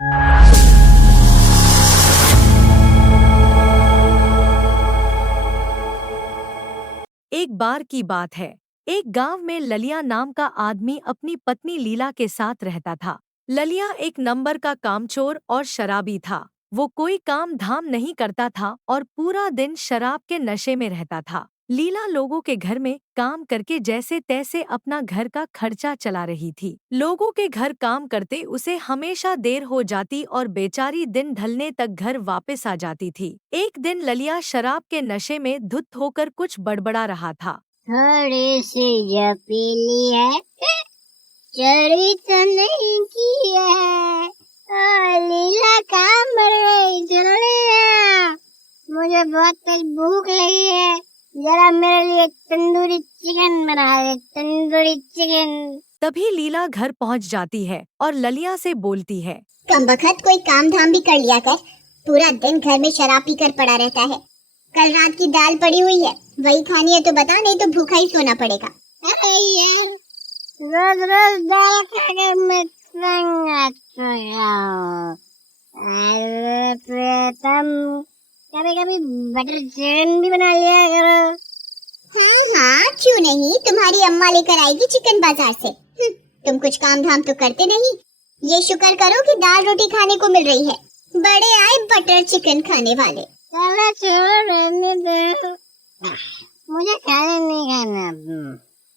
एक बार की बात है। एक गांव में ललिया नाम का आदमी अपनी पत्नी लीला के साथ रहता था। ललिया एक नंबर का कामचोर और शराबी था। वो कोई काम धाम नहीं करता था और पूरा दिन शराब के नशे में रहता था। लीला लोगों के घर में काम करके जैसे तैसे अपना घर का खर्चा चला रही थी। लोगों के घर काम करते उसे हमेशा देर हो जाती और बेचारी दिन ढलने तक घर वापस आ जाती थी। एक दिन ललिया शराब के नशे में धुत होकर कुछ बड़बड़ा रहा था। थोड़ी सी जो पीली है, चढ़ी तो नहीं की है। लीला कहाँ मर गई? जल्दी आ, मुझे बहुत तेज भूख लगी है। जरा मेरे लिए तंदूरी चिकन बना दे, तंदूरी चिकन। तभी लीला घर पहुंच जाती है और ललिया से बोलती है, कमबख्त कोई काम धाम भी कर लिया कर, पूरा दिन घर में शराब पीकर पड़ा रहता है। कल रात की दाल पड़ी हुई है, वही खानी है तो बता, नहीं तो भूखा ही सोना पड़ेगा। अरे यार, रोज रोज दाल खाकर मैं तंग आ चुका हूँ। अरे प्रीतम, कभी कभी बटर चिकन भी बना लिया करो। हाँ, क्यों नहीं, तुम्हारी अम्मा लेकर आएगी चिकन बाजार से। तुम कुछ काम धाम तो करते नहीं। ये शुक्र करो कि दाल रोटी खाने को मिल रही है। बड़े आए बटर चिकन खाने वाले। चलो छोड़ो, रहने दो, मुझे खाना नहीं खाना।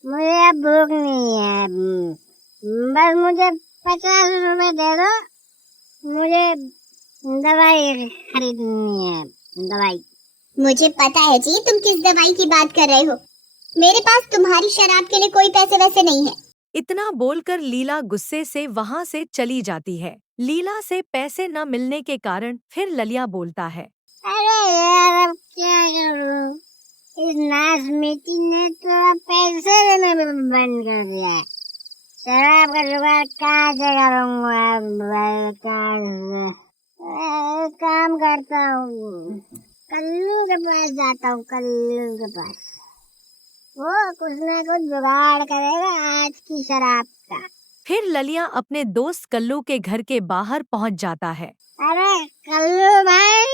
मुझे अब भूख नहीं है। बस मुझे 50 रुपए दे दो, मुझे दवाई खरीदनी है। दवाई? मुझे पता है जी तुम किस दवाई की बात कर रहे हो। मेरे पास तुम्हारी शराब के लिए कोई पैसे वैसे नहीं है। इतना बोलकर लीला गुस्से से वहां से चली जाती है। लीला से पैसे न मिलने के कारण फिर ललिया बोलता है, अरे यार, अब क्या करूं? इस नासमती ने तो अब पैसे देना भी बंद कर दिया है। शराब का जुगाड़ कहाँ से करूंगा? कहाँ से? काम करता हूँ, कल्लू के पास जाता हूँ। कल्लू के पास वो कुछ ना कुछ जुगाड़ करेगा आज की शराब का। फिर ललिया अपने दोस्त कल्लू के घर के बाहर पहुंच जाता है। अरे कल्लू भाई,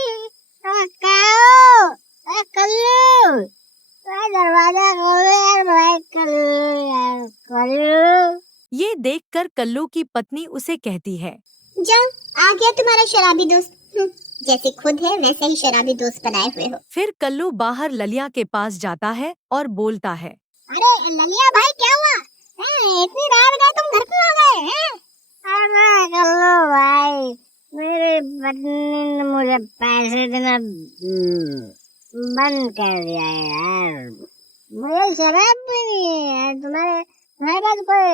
कल्लू, दरवाजा खोलो यार भाई। कल्लू यार, कल्लू। ये देखकर कल्लू की पत्नी उसे कहती है, जा, आ गया तुम्हारा शराबी दोस्त। जैसे खुद है वैसे ही शराबी दोस्त बनाए हुए हो। फिर कल्लू बाहर ललिया के पास जाता है और बोलता है, अरे ललिया भाई, क्या हुआ? इतनी रात गए तुम घर क्यों आ गए? अरे कल्लू भाई, मेरी पत्नी ने मुझे पैसे देना बंद कर दिया है यार। मुझे शराब भी नहीं है। तुम्हारे पास कोई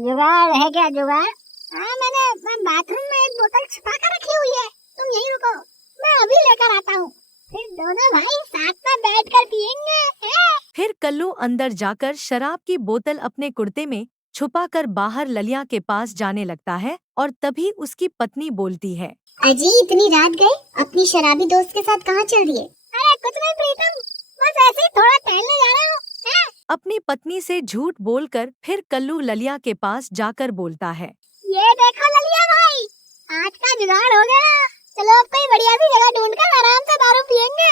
जुगाड़ है क्या? जुगाड़? हाँ, मैंने बाथरूम में एक बोतल छिपा कर रखी हुई है। तुम यहीं रुको, मैं अभी लेकर आता हूँ। फिर दोनों भाई साथ में बैठकर पियेंगे। फिर कल्लू अंदर जाकर शराब की बोतल अपने कुर्ते में छुपाकर बाहर ललिया के पास जाने लगता है और तभी उसकी पत्नी बोलती है, अजी इतनी रात गए, अपनी शराबी दोस्त के साथ कहाँ चल रही है? अरे कुछ नहीं प्रीतम, बस ऐसे ही थोड़ा टहलने जा रहा हूँ। अपनी पत्नी से झूठ बोलकर फिर कल्लू ललिया के पास जाकर बोलता है, ये देखो ललिया भाई, आज का जुगाड़ हो गया। चलो अब कोई बढ़िया सी जगह ढूंढकर आराम से दारू पियेंगे।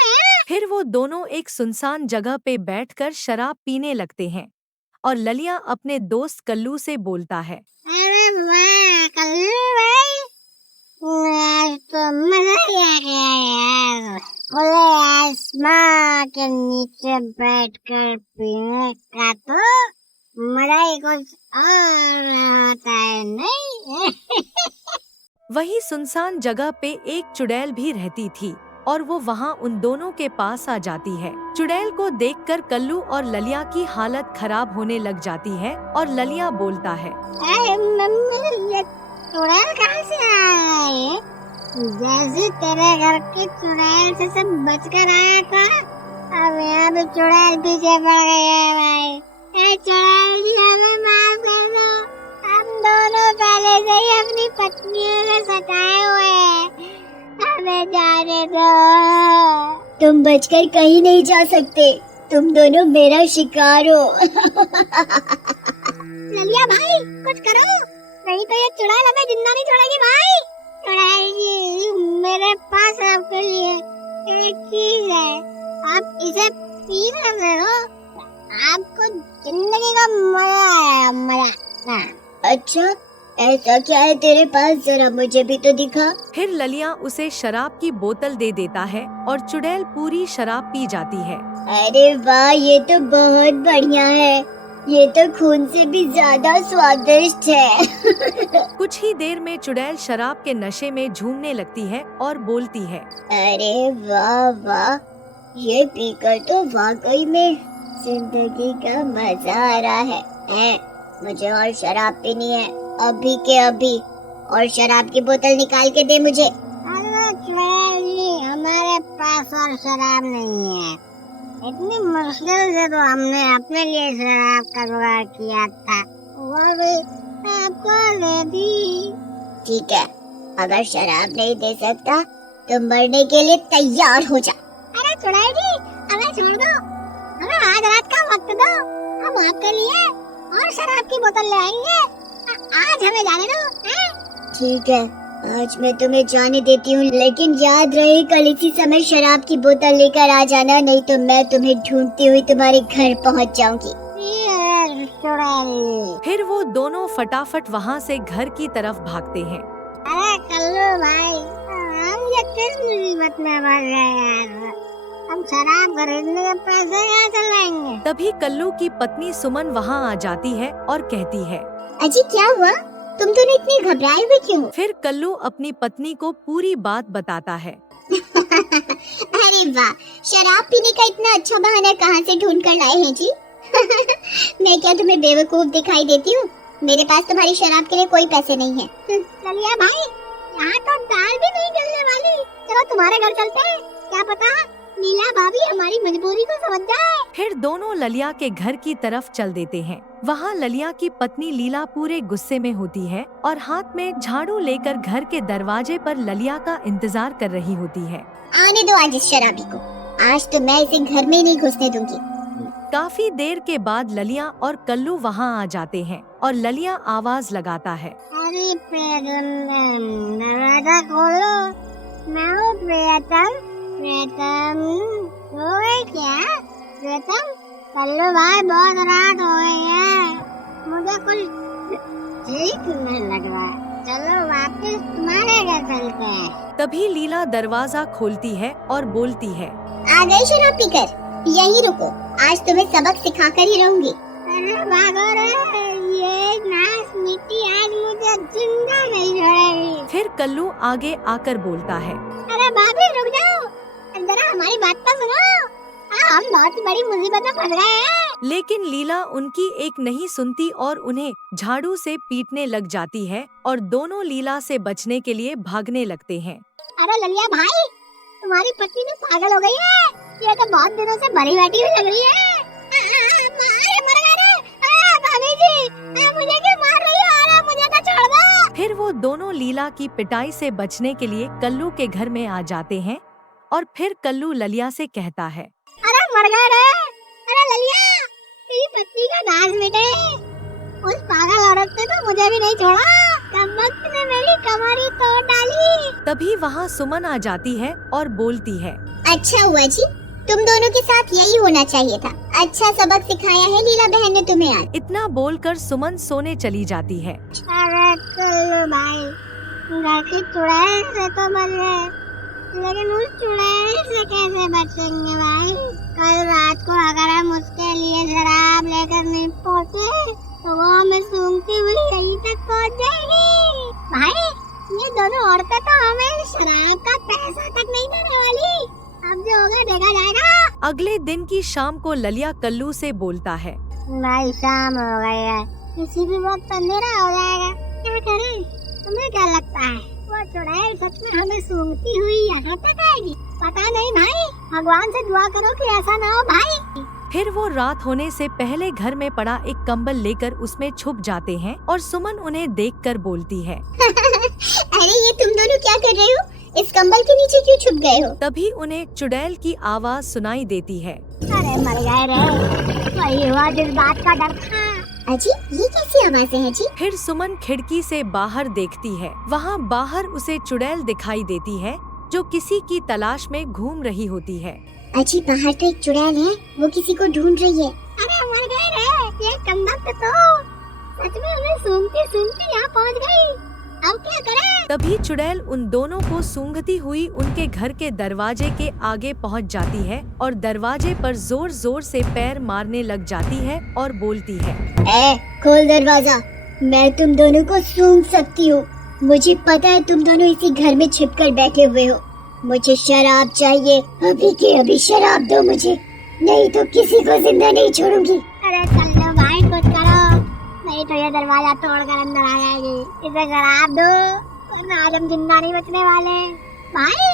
फिर वो दोनों एक सुनसान जगह पे बैठकर शराब पीने लगते हैं और ललिया अपने दोस्त कल्लू से बोलता है, अरे वाह कल्लू भाई, आज तो मजा ही आ गया यार। खुले आसमां के नीचे बैठकर पीने का तो मजा ही कुछ और होता है, नहीं? वही सुनसान जगह पे एक चुड़ैल भी रहती थी और वो वहाँ उन दोनों के पास आ जाती है। चुड़ैल को देखकर कल्लू और ललिया की हालत खराब होने लग जाती है और ललिया बोलता है, अरे मम्मी, ये चुड़ैल कहाँ से आया? जैसे तेरे घर की चुड़ैल से सब बचकर आया था, अब यहाँ भी चुड़ैल पीछे पड़ गई है भाई। चुड़ैल जी, हमें माफ कर दो, हम दोनों पहले से ही अपनी पत्नियों से सताए हुए हैं, हमें जाने दो। तुम बचकर कहीं नहीं जा सकते, तुम दोनों मेरा शिकार हो। ललिया भाई कुछ करो, नहीं तो ये चुड़ैल हमें जिंदा नहीं छोड़ेगी भाई। चुड़ैल आपके लिए एक चीज है, आप इसे पी ना करो, आपको जिंदगी का मजा है, मजा। अच्छा, ऐसा क्या है तेरे पास, जरा मुझे भी तो दिखा। फिर ललिया उसे शराब की बोतल दे देता है और चुड़ैल पूरी शराब पी जाती है। अरे वाह, ये तो बहुत बढ़िया है, ये तो खून से भी ज्यादा स्वादिष्ट है। कुछ ही देर में चुड़ैल शराब के नशे में झूमने लगती है और बोलती है, अरे वाह वाह, ये पीकर तो वाकई में जिंदगी का मजा आ रहा है। मुझे और शराब पीनी है, अभी के अभी, और शराब की बोतल निकाल के दे मुझे। अरे चुड़ैल जी, हमारे पास और शराब नहीं है, इतनी मुश्किल से तो हमने अपने लिए शराब का जुगाड़ किया था, वो भी आपको दे दी। ठीक है, अगर शराब नहीं दे सकता तो मरने के लिए तैयार हो जा। अरे चुड़ैल जी, हमें छोड़ दो, हमें आज रात का वक्त दो, हम आपके लिए और शराब की बोतल ले आएंगे, आज हमें जाने दो। ठीक है, आज मैं तुम्हें जाने देती हूँ, लेकिन याद रहे कल इसी समय शराब की बोतल लेकर आ जाना, नहीं तो मैं तुम्हें ढूंढती हुई तुम्हारे घर पहुँच जाऊंगी। फिर वो दोनों फटाफट वहाँ से घर की तरफ भागते हैं। अरे कल्लू भाई, हम ये किस मुसीबत में पड़ गए यार, हम शराब खरीदने के पैसे कहाँ से लाएंगे? तभी कल्लू की पत्नी सुमन वहाँ आ जाती है और कहती है, अजी क्या हुआ, तुम दोनों इतने घबराए हुए क्यों? फिर कल्लू अपनी पत्नी को पूरी बात बताता है। अरे वाह, शराब पीने का इतना अच्छा बहाना कहाँ से ढूंढ कर लाए हैं जी? मैं क्या तुम्हें बेवकूफ दिखाई देती हूँ? मेरे पास तुम्हारी शराब के लिए कोई पैसे नहीं है। ललिया भाई, यहाँ तो दाल भी नहीं जलने वाली, चलो तुम्हारे घर चलते हैं, क्या पता लीला भाभी हमारी मजबूरी को समझ जाए। फिर दोनों ललिया के घर की तरफ चल देते हैं। वहाँ ललिया की पत्नी लीला पूरे गुस्से में होती है और हाथ में झाड़ू लेकर घर के दरवाजे पर ललिया का इंतजार कर रही होती है। आने दो आज इस शराबी को, आज तो मैं इसे घर में ही नहीं घुसने दूंगी। काफी देर के बाद ललिया और कल्लू वहाँ आ जाते हैं और ललिया आवाज लगाता है, अरे प्रियतम, दरवाजा खोलो, मैं हूँ प्रियतम। प्रियतम, हो गई क्या? प्रियतम, कल्लू भाई बहुत रात हो गई है, मुझे कुछ ठीक नहीं लग रहा है, चलो वापस तुम्हारे घर चलते हैं। तभी लीला दरवाजा खोलती है और बोलती है, आ गई शराब पीकर, यहीं रुको, आज तुम्हें सबक सिखाकर ही रहूंगी। अरे भागो रे, ये नाश मिट्टी आज मुझे जिंदा नहीं छोड़ेगी। फिर कल्लू आगे आकर बोलता है, अरे भाभी रुक जाओ, जरा हमारी बात तो सुनो, हम बहुत बड़ी मुसीबत में फंस गए हैं। लेकिन लीला उनकी एक नहीं सुनती और उन्हें झाड़ू से पीटने लग जाती है और दोनों लीला से बचने के लिए भागने लगते हैं। अरे ललिया भाई, तुम्हारी पत्नी तो पागल हो गई है, ये तो बहुत दिनों से भरी बैठी हुई लग रही है। अरे मर गए रे, भाभी जी, मुझे क्यों मार रही हो? अरे मुझे तो छोड़ दो। फिर वो दोनों लीला की पिटाई से बचने के लिए कल्लू के घर में आ जाते हैं और फिर कल्लू ललिया से कहता है, अरे मर गए रे, अरे ललिया, तेरी पत्नी का नाज मिटे, उस पागल औरत ने तो मुझे भी नहीं छोड़ा, कमबख्त ने मेरी कमर ही तोड़ डाली। तभी वहाँ सुमन आ जाती है और बोलती है, अच्छा हुआ जी, तुम दोनों के साथ यही होना चाहिए था, अच्छा सबक सिखाया है लीला बहन ने तुम्हें आज। इतना बोलकर सुमन सोने चली जाती है। अरे कल्लू भाई, घर की चुड़ैल से तो बच गए, लेकिन उस चुड़ैल से कैसे बचेंगे भाई? कल रात को अगर हम उसके लिए शराब लेकर नहीं पहुँचे तो वो हमें सूंघती हुई यहीं तक पहुँच जाएगी। भाई, ये दोनों औरतें तो हमें शराब का पैसा तक नहीं देने वाली, अब जो होगा देखा जाएगा। अगले दिन की शाम को ललिया कल्लू से बोलता है, भाई शाम हो गई है, किसी भी वक्त अंधेरा हो जाएगा, क्या करें? तुम्हें क्या लगता है वो चुड़ैल सच में हमें सूंघती हुई यहाँ तक आएगी? पता नहीं भाई, भगवान से दुआ करो कि ऐसा ना हो भाई। फिर वो रात होने से पहले घर में पड़ा एक कंबल लेकर उसमें छुप जाते हैं और सुमन उन्हें देखकर बोलती है, अरे ये तुम दोनों क्या कर रहे हो? इस कंबल के नीचे क्यों छुप गए हो? तभी उन्हें चुड़ैल की आवाज सुनाई देती है। अरे मर गए रे, वही हुआ जिस बात का डर था। अजी ये कैसी आवाजें हैं जी? फिर सुमन खिड़की से बाहर देखती है। वहाँ बाहर उसे चुड़ैल दिखाई देती है जो किसी की तलाश में घूम रही होती है। अजी बाहर तो एक चुड़ैल है, वो किसी को ढूंढ रही है। अरे मर गए रे, ये कमबख्त तो सच में हमें सूंघती सूंघती यहाँ पहुँच गई। अब क्या करें? तभी चुड़ैल उन दोनों को सूंघती हुई उनके घर के दरवाजे के आगे पहुंच जाती है और दरवाजे पर जोर जोर से पैर मारने लग जाती है और बोलती है, खोल दरवाजा, मैं तुम दोनों को सूंघ सकती हूँ। मुझे पता है तुम दोनों इसी घर में छिपकर बैठे हुए हो। मुझे शराब चाहिए, अभी के अभी शराब दो मुझे, नहीं तो किसी को जिंदा नहीं छोड़ूंगी। अरे चल लो भाई, कुछ करो, नहीं तो ये दरवाजा तोड़कर अंदर आ जाएगी। इसे शराब दो, वरना आज हम जिंदा नहीं बचने वाले। भाई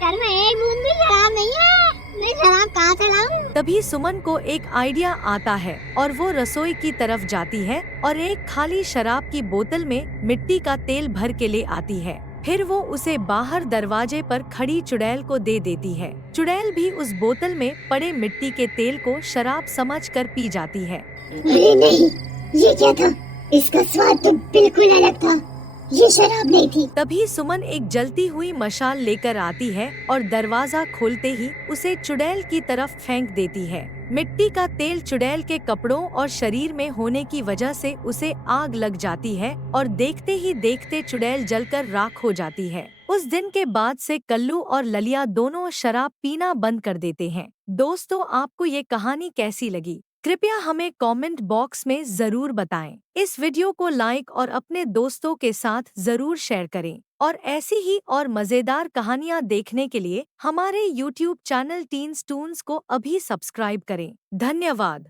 घर में एक बूंद भी शराब नहीं है, मैं शराब कहाँ से लाऊं? तभी सुमन को एक आइडिया आता है और वो रसोई की तरफ जाती है और एक खाली शराब की बोतल में मिट्टी का तेल भर के ले आती है। फिर वो उसे बाहर दरवाजे पर खड़ी चुड़ैल को दे देती है। चुड़ैल भी उस बोतल में पड़े मिट्टी के तेल को शराब समझकर पी जाती है। अरे नहीं, ये क्या था? इसका स्वाद तो बिल्कुल अलग था, ये शराब नहीं थी। तभी सुमन एक जलती हुई मशाल लेकर आती है और दरवाजा खोलते ही उसे चुड़ैल की तरफ फेंक देती है। मिट्टी का तेल चुड़ैल के कपड़ों और शरीर में होने की वजह से उसे आग लग जाती है और देखते ही देखते चुड़ैल जलकर राख हो जाती है। उस दिन के बाद से कल्लू और ललिया दोनों शराब पीना बंद कर देते हैं। दोस्तों, आपको ये कहानी कैसी लगी? कृपया हमें कमेंट बॉक्स में जरूर बताएं। इस वीडियो को लाइक और अपने दोस्तों के साथ जरूर शेयर करें और ऐसी ही और मजेदार कहानियां देखने के लिए हमारे YouTube चैनल टीन्स टून्स को अभी सब्सक्राइब करें। धन्यवाद।